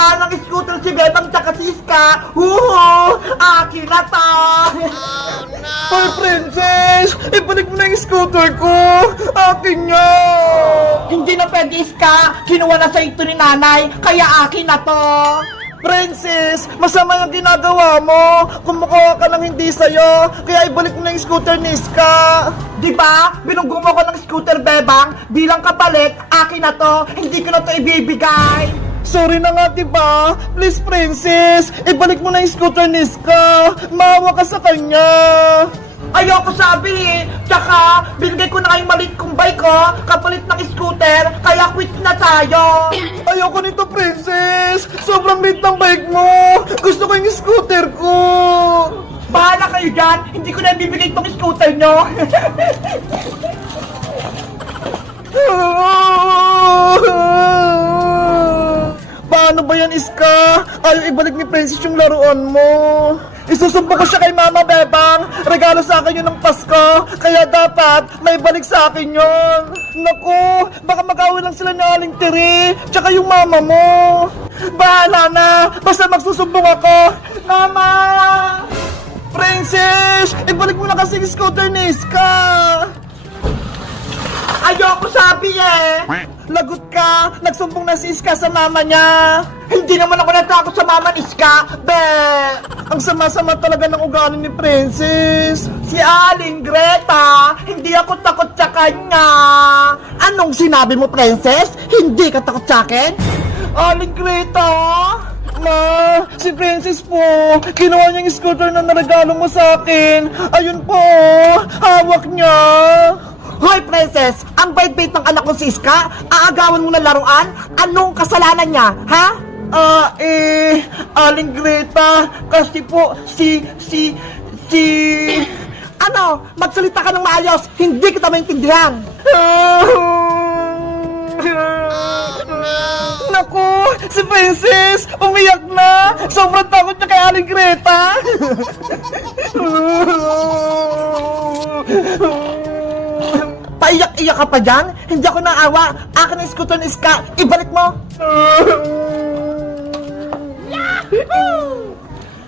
wala nang scooter si Bebang tsaka si Iska. Akin na to. Ay, princess! Ibalik mo na yung scooter ko! Akin niya! Hindi na pwede, Iska. Kinuha na sa ito ni nanay, kaya akin na to. Princess! Masama yung ginagawa mo! Kumukuha ka ng hindi sa'yo! Kaya ibalik mo na yung scooter ni Iska! Diba? Binunggo mo ko ng scooter, Bebang. Bilang kapalit, akin na to. Hindi ko na to ibibigay. Sorry na nga, diba? Please, princess! Ibalik mo na yung scooter ni Iska! Maawa ka sa kanya! Ayoko sabi eh. Tsaka, binigay ko na kayong maliit kong bike ko, kapalit ng scooter, kaya quit na tayo. Ayoko nito, princess! Sobrang liit ng bike mo! Gusto ko yung scooter ko! Bahala kayo dyan, hindi ko na ibibigay itong scooter nyo. Paano ba yan, Iska? Ayaw ibalik ni Princess yung laruan mo. Isusumpo ko siya kay Mama Bebang. Regalo sa akin yun ng Pasko. Kaya dapat may balik sa akin yun. Naku, baka mag-away lang sila ni Aling Tiri. Tsaka yung mama mo. Bahala na. Basta magsusumbong ako. Mama! Princess! Ibalik mo na kasi yung scooter ni Iska. Ayoko sabi eh. Lagot ka! Nagsumbong na si Iska sa mama niya! Hindi naman ako natakot sa mama ni Iska. Ang sama-sama talaga ng ugali ni Princess! Si Aling Greta, hindi ako takot sa kanya. Anong sinabi mo, Princess? Hindi ka takot sa akin? Aling Greta! Ma, si Princess po, kinuha niya yung scooter na naregalo mo sa akin. Ayun po, hawak niya. Hoy, Princess! Ang bait-bait ng anak ko si Iska, aagawan mo na laruan? Anong kasalanan niya, ha? Aling Greta, kasi po, Ano? Magsalita ka ng maayos, hindi kita maintindihan. Naku, si Princess, umiyak na. Sobrang takot niya kay Aling Greta. Paiyak-iyak ka pa dyan? Hindi ako naawa. Akin ang scooter ni Iska, ibalik mo.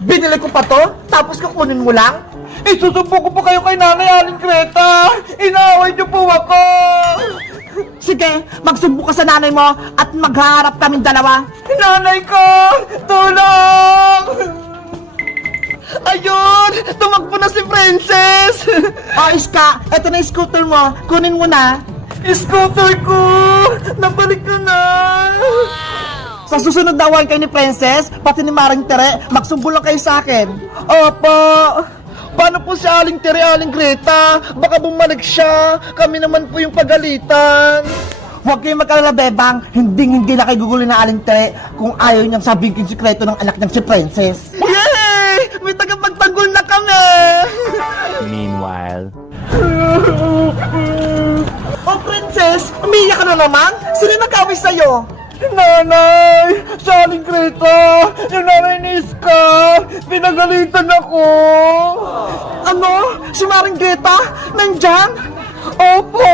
Binili ko pa to, tapos kukunin mo lang? Isusumpo ko po kayo kay Nanay Aling Greta. Inaaway niyo po ako. Sige, magsumbo ka sa nanay mo at magharap kaming dalawa. Nanay ko, tulong! Ayun! Tumakbo na si Princess! Iska, eto na yung scooter mo. Kunin mo na. Scooter ko! Nabalik ko na! Sa susunod na awayan kayo ni Princess, pati ni Maring Tere, magsumbol lang kayo sa akin. Opo! Paano po si Aling Tere, Aling Greta? Baka bumalik siya. Kami naman po yung pagalitan. Huwag kayong mag-alala, Bebang. Hindi na kayo gugulo na Aling Tere kung ayaw niyang sabihin yung sikreto ng anak niyang si Princess. Yay! May tagapagtanggol na kami! Meanwhile. Oh, Princess! Umiiyak ka na naman? Sino nag-away sa'yo? Nanay! Si Aling Greta! Yung nanay ni Iska! Pinagalitan ako! Ano? Si Maring Greta? Nandyan? Opo!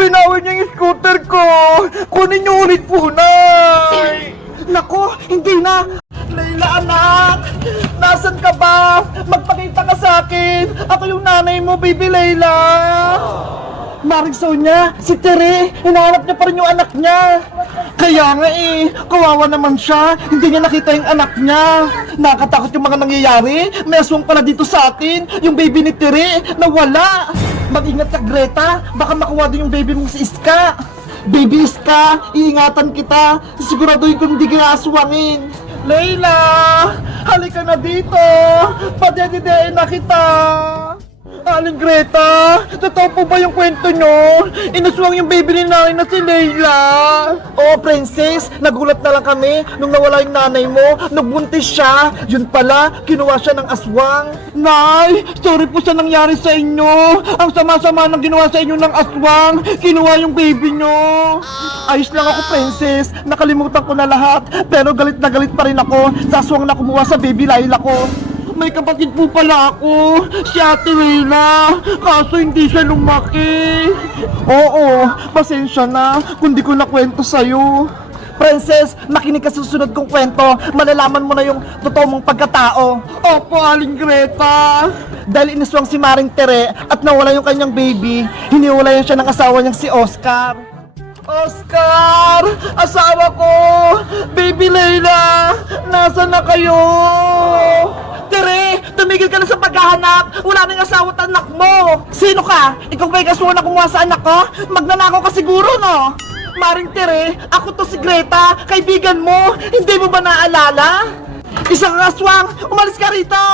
Binawi niya yung scooter ko! Kunin niyo ulit po, Nay! Naku, hindi na. Layla, anak! Nasaan ka ba? Magpakita ka sa akin! Ako yung nanay mo, baby Layla! Maring Sonia, si Tere, hinahanap niya pa rin yung anak niya. Kaya nga kawawa naman siya. Hindi niya nakita yung anak niya. Nakakatakot yung mga nangyayari. May aswang pala dito sa atin. Yung baby ni Tere, nawala. Mag-ingat ka, Greta. Baka makuha din yung baby mong si Iska. Baby Iska, iingatan kita. Siguraduhin ko hindi ka aswangin. Layla, halika na dito. Padedidein na kita. Aling Greta, totoo po ba yung kwento nyo? Inaswang yung baby ni nanay na si Layla. Oo, Princess, nagulat na lang kami nung nawala yung nanay mo. Nagbuntis siya. Yun pala, kinuha siya ng aswang. Nay, sorry po sa nangyari sa inyo. Ang sama-sama ng ginawa sa inyo ng aswang. Kinuha yung baby nyo. Ayos lang ako, Princess. Nakalimutan ko na lahat. Pero galit na galit pa rin ako sa aswang na kumuha sa baby Layla ko. May kapatid po pala ako, si Ate Layla, kaso hindi siya lumaki. Oo, pasensya na kung di ko nakwento sa'yo. Princess, makinig ka sa susunod kong kwento. Malalaman mo na yung totoo mong pagkatao. Opo, Aling Greta. Dahil iniswang si Maring Tere at nawala yung kanyang baby, hiniwalayan siya ng asawa niyang si Oscar. Oscar! Asawa ko! Baby Layla! Nasaan na kayo? Tere! Tumigil ka na sa paghahanap! Wala nang asawa at anak mo! Sino ka? Ikaw ba'y kasuhan na kumuha sa anak ko? Magnanakaw ka siguro, no? Maring Tere, ako to si Greta, kaibigan mo. Hindi mo ba naalala? Isang aswang, umalis ka rito!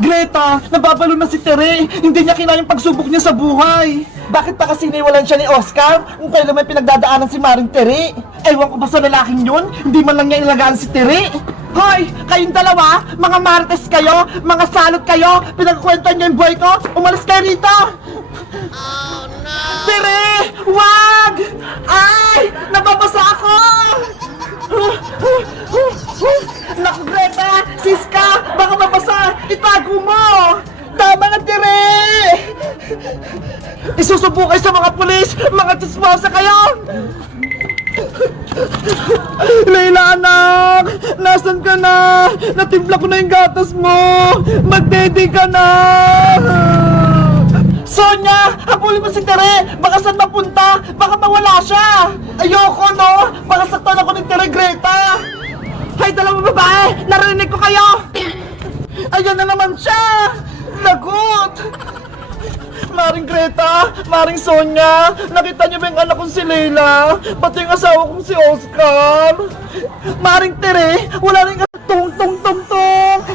Greta, nababalo na si Tere. Hindi niya kinayang pagsubok niya sa buhay. Bakit pa kasi iniwalan siya ni Oscar kung kailan may pinagdadaanan si Maring Tere? Ewan ko ba sa lalaking yun? Hindi man lang niya ilagaan si Tere. Hoy, kayong dalawa, mga marites kayo, mga salot kayo, pinagkwentuhan niyo yung boy ko, umalis kayo rito! Oh no! Tere! Wag! Ay! Nababasa ako! Naku, Greta! Siska! Baka mabasa! Itago mo! Tama na, Tere! Isusubo kayo sa mga pulis! Mga chismosa kayo! Layla, anak! Nasaan ka na? Natimpla ko na yung gatas mo! Magdede ka na! Sonya! Habulin mo si Tere! Baka saan mapunta? Baka mawala siya! Ayoko, no? Baka saktan ako ni Tere, Greta! Hay, dalawang babae! Narinig ko kayo! Ayan na naman siya! Lagot! Maring Greta, Maring Sonya, nakita niyo ba yung anak kong si Layla? Pati yung asawa kong si Oscar? Maring Tere, wala rin tong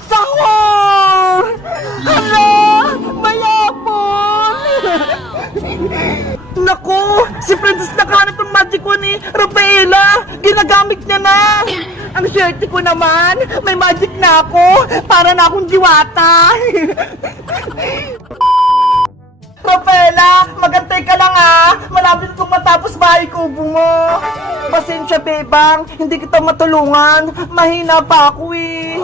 sahur! Hala! Mayapon! Naku! Si Princess nakahanap ng magic wand ni Rafaela! Ginagamit niya na! Ang swerte ko naman! May magic na ako! Para na akong diwata! Rafaela, magantay ka lang ah! Malapit kong matapos bahay kubo mo! Pasensya, bebang, hindi kita matulungan. Mahina pa ako eh.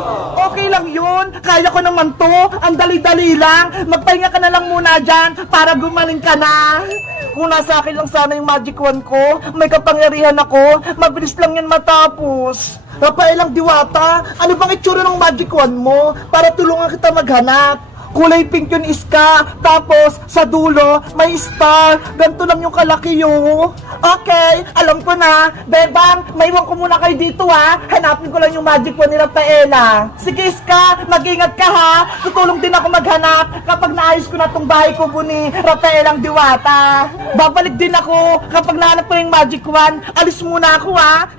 Okay lang yun, kaya ko naman to. Ang dali-dali lang. Magpahinga ka na lang muna dyan para gumaling ka na. Kung nasa akin lang sana yung magic wand ko, may kapangyarihan ako, mabilis lang yan matapos. Rafaelang Diwata, ano bang itsura ng magic wand mo para tulungan kita maghanap? Kulay pink yun, Iska. Tapos, sa dulo, may star. Ganito lang yung kalaki yun. Okay, alam ko na. Bebang, maiwan ko muna kayo dito ha. Hanapin ko lang yung magic wand ni Rafaela. Sige, Iska, mag-ingat ka ha. Tutulong din ako maghanap kapag naayos ko na tong bahay kubo ni Rafaelang Diwata. Babalik din ako kapag nahanap ko yung magic wand. Alis muna ako ha.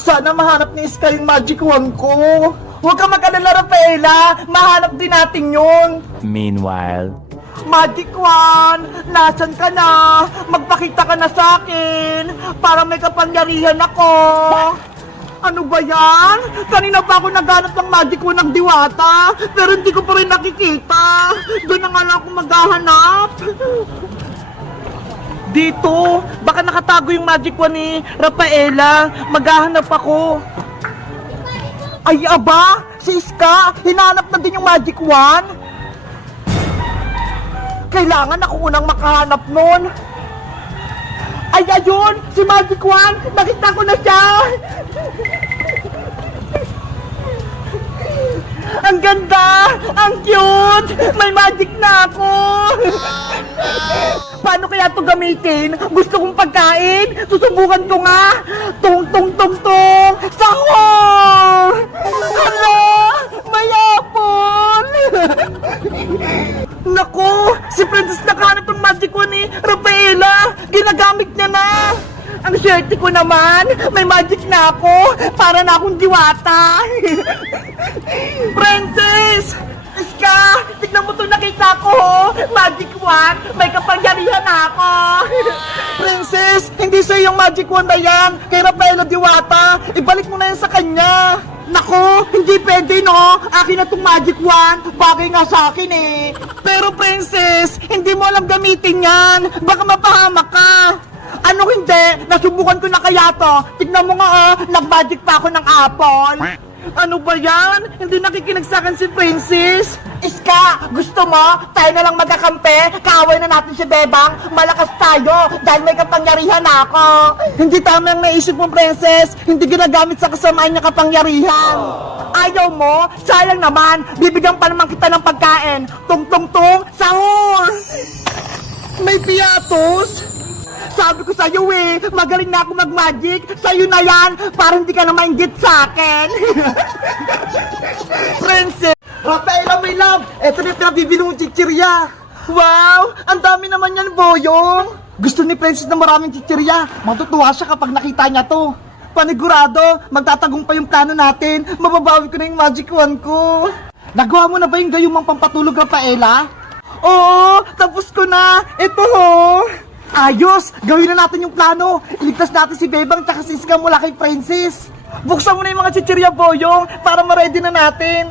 Sana mahanap ni Iska yung magic wand ko. Huwag ka mag-alala, Rafaela. Mahanap din natin yun. Meanwhile, Magic wand, nasan ka na? Magpakita ka na sa akin para may kapangyarihan ako. Ano ba yan? Kanina pa ako naghanap ng magic wand ng Diwata, pero hindi ko pa rin nakikita. Doon na nga lang ako maghahanap. Dito, baka nakatago yung magic wand ni Rafaela. Maghahanap ako. Ay, aba! Si Iska, hinanap na din yung magic wand. Kailangan ako unang makahanap nun. Ay, ayun! Si magic wand! Nakita ko na siya! Ang ganda! Ang cute! May magic na ako! Paano kaya ito gamitin? Gusto kong pagkain? Susubukan ko nga! Tung! Sahur! Hala! Mayapon! Naku! Si Princess nakahanap ng magic wand ni Rafaela! Ginagamit niya na! Ang swerte ko naman! May magic na ako! Para na akong diwata! Princess! Iska! Tignan mo ito, nakita ko! Magic wand! May kapangyarihan na ako! Princess! Hindi sa'yo yung magic wand na yan! Kay Rafaela Diwata! Ibalik mo na yan sa kanya! Nako! Hindi pwede, no? Akin na itong magic wand! Bagay nga sa akin eh! Pero Princess! Hindi mo alam gamitin yan! Baka mapahamak ka! Ano hindi? Nasubukan ko na kaya to! Tignan mo nga nag-magic pa ako ng apple! Ano ba yan? Hindi nakikinig sa akin si Princess? Iska, gusto mo? Tayo na lang magkakampi? Kaaway na natin si Bebang? Malakas tayo dahil may kapangyarihan ako. Hindi tama ang naisip mo, Princess. Hindi ginagamit sa kasamaan niya kapangyarihan. Ayaw mo? Sayang naman. Bibigyan pa naman kita ng pagkain. Tung-tung-tung, sahur! May piatos? Sabi ko sa'yo magaling na ako mag-magic. Sa'yo na yan, para hindi ka na mainggit sa akin. Princess! Rafaela, my love! Eto na yung pinabibili mong chichirya. Wow! Ang dami naman yan, Boyong! Gusto ni Princess na maraming chichirya. Matutuwa siya kapag nakita niya to. Panigurado, magtatagumpay yung plano natin. Mababawi ko na yung magic wand ko. Nagawa mo na ba yung gayumang pampatulog, Rafaela? Oo, tapos ko na. Ito ho. Ayos! Gawin na natin yung plano. Iligtas natin si Bebang tsaka si Iska mula kay Princess. Buksan mo na yung mga chichirya, Boyong, para ma-ready na natin.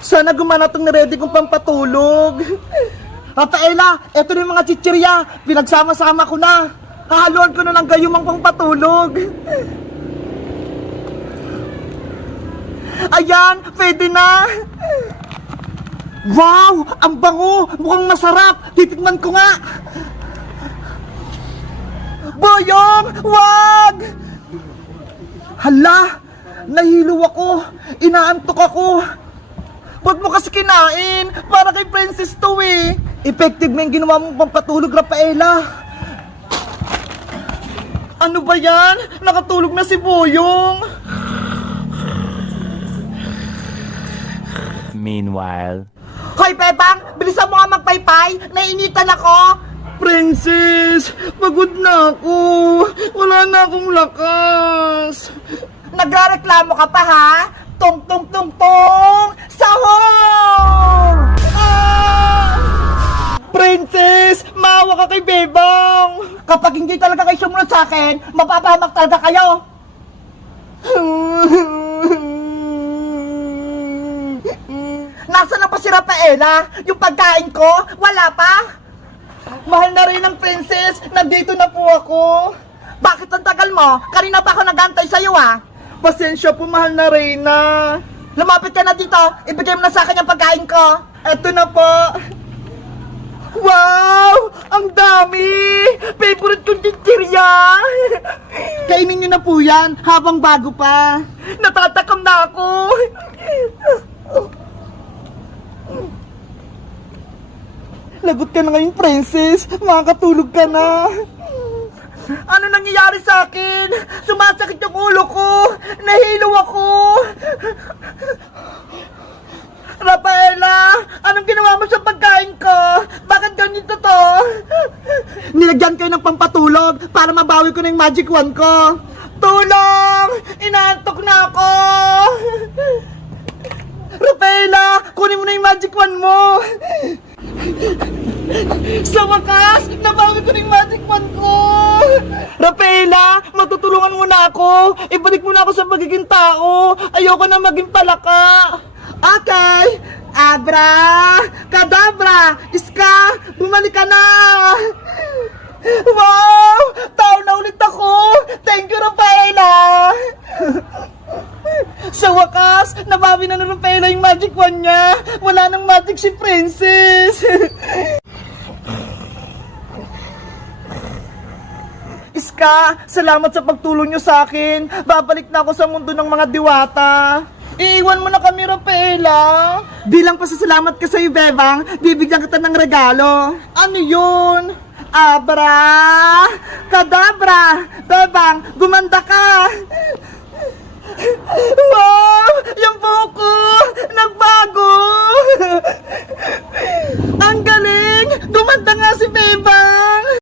Sana gumana tong niready kong pampatulog. Rafaela, eto na yung mga chichirya. Pinagsama-sama ko na. Hahaluan ko na lang gayumang pampatulog. Ayan, pwede na. Wow, ang bango. Mukhang masarap. Titikman ko nga. Boyong, wag! Hala, nahilo ako. Inaantok ako. Ba't mo kasi kinain? Para kay Princess to Effective na yung ginawa mong pampatulog, Rafaela. Ano ba yan? Nakatulog na si Boyong. Meanwhile. Hoy, Bebang, bilisan mo nga magpaypay. Nainitan ako. Princess, pagod na ako. Wala na akong lakas. Nagrereklamo ka pa, ha? Tung, tung, tung, tung! Sahur! Princess, maawa ka kay Bebang. Kapag hindi talaga kayo sumunod sa akin, mapapahamak talaga kayo. Nasaan na pa si Rafaela? Yung pagkain ko? Wala pa? Mahal na rin ang Princess. Nandito na po ako. Bakit ang tagal mo? Kanina pa ako nagantay sa'yo, Pasensya po, mahal na Reyna. Lumapit ka na dito. Ibigay mo na sa akin yung pagkain ko. Eto na po. Wow! Ang dami! Favorite kong chichirya! Kainin niyo na po yan habang bago pa. Natatakam na ako. Lagot ka na ngayon, Princess. Makakatulog ka na. Ano nangyayari sa akin? Sumasakit yung ulo ko. Nahilo ako. Rafaela, anong ginawa mo sa pagkain ko? Bakit ganito to? Nilagyan kayo ng pampatulog para mabawi ko na yung magic wand ko. Tulong! Inaantok na ako! Rafaela, kunin mo na yung magic wand mo! Sa wakas, nabawi ko na yung magic wand ko! Rafaela, matutulungan mo na ako! Ibalik mo na ako sa pagiging tao! Ayoko na maging palaka! Okay! Abra! Kadabra! Iska! Bumalik ka na! Wow! Tao na ulit ako! Thank you, Rafaela! Sa wakas, nabawi na ng Rafaela yung magic wand niya! Wala nang magic si Princess! Iska, salamat sa pagtulong niyo sa akin. Babalik na ako sa mundo ng mga diwata. Iiwan mo na kami, Rafaela. Bilang pasasalamat ka sa'yo, Bebang, bibigyan kita ng regalo. Ano yun? Abra! Kadabra! Bebang, gumanda ka!